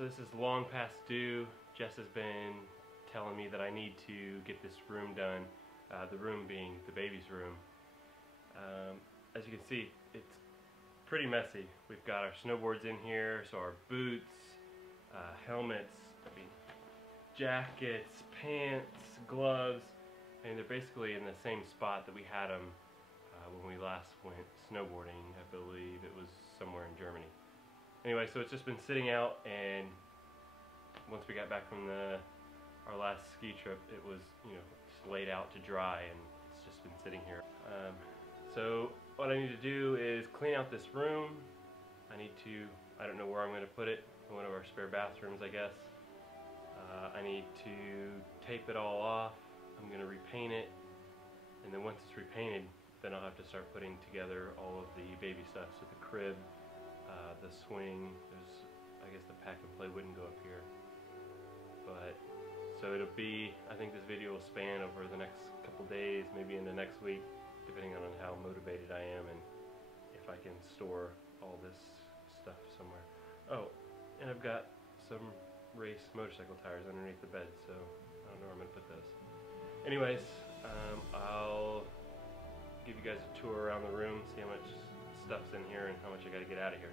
So this is long past due. Jess has been telling me that I need to get this room done, the room being the baby's room. As you can see, it's pretty messy. We've got our snowboards in here, so our boots, helmets, jackets, pants, gloves, and they're basically in the same spot that we had them when we last went snowboarding. I believe it was somewhere in Germany. Anyway, so it's just been sitting out, and once we got back from our last ski trip, it was, just laid out to dry, and it's just been sitting here. So what I need to do is clean out this room. I don't know where I'm going to put it, in one of our spare bathrooms, I guess. I need to tape it all off. I'm going to repaint it, and then once it's repainted, then I'll have to start putting together all of the baby stuff. So the crib, the swing, I guess the pack and play wouldn't go up here. But, so it'll be, I think this video will span over the next couple days, maybe into next week, depending on how motivated I am and if I can store all this stuff somewhere. Oh, and I've got some race motorcycle tires underneath the bed, so I don't know where I'm going to put those. Anyways, I'll give you guys a tour around the room, see how much stuff's in here and how much I got to get out of here.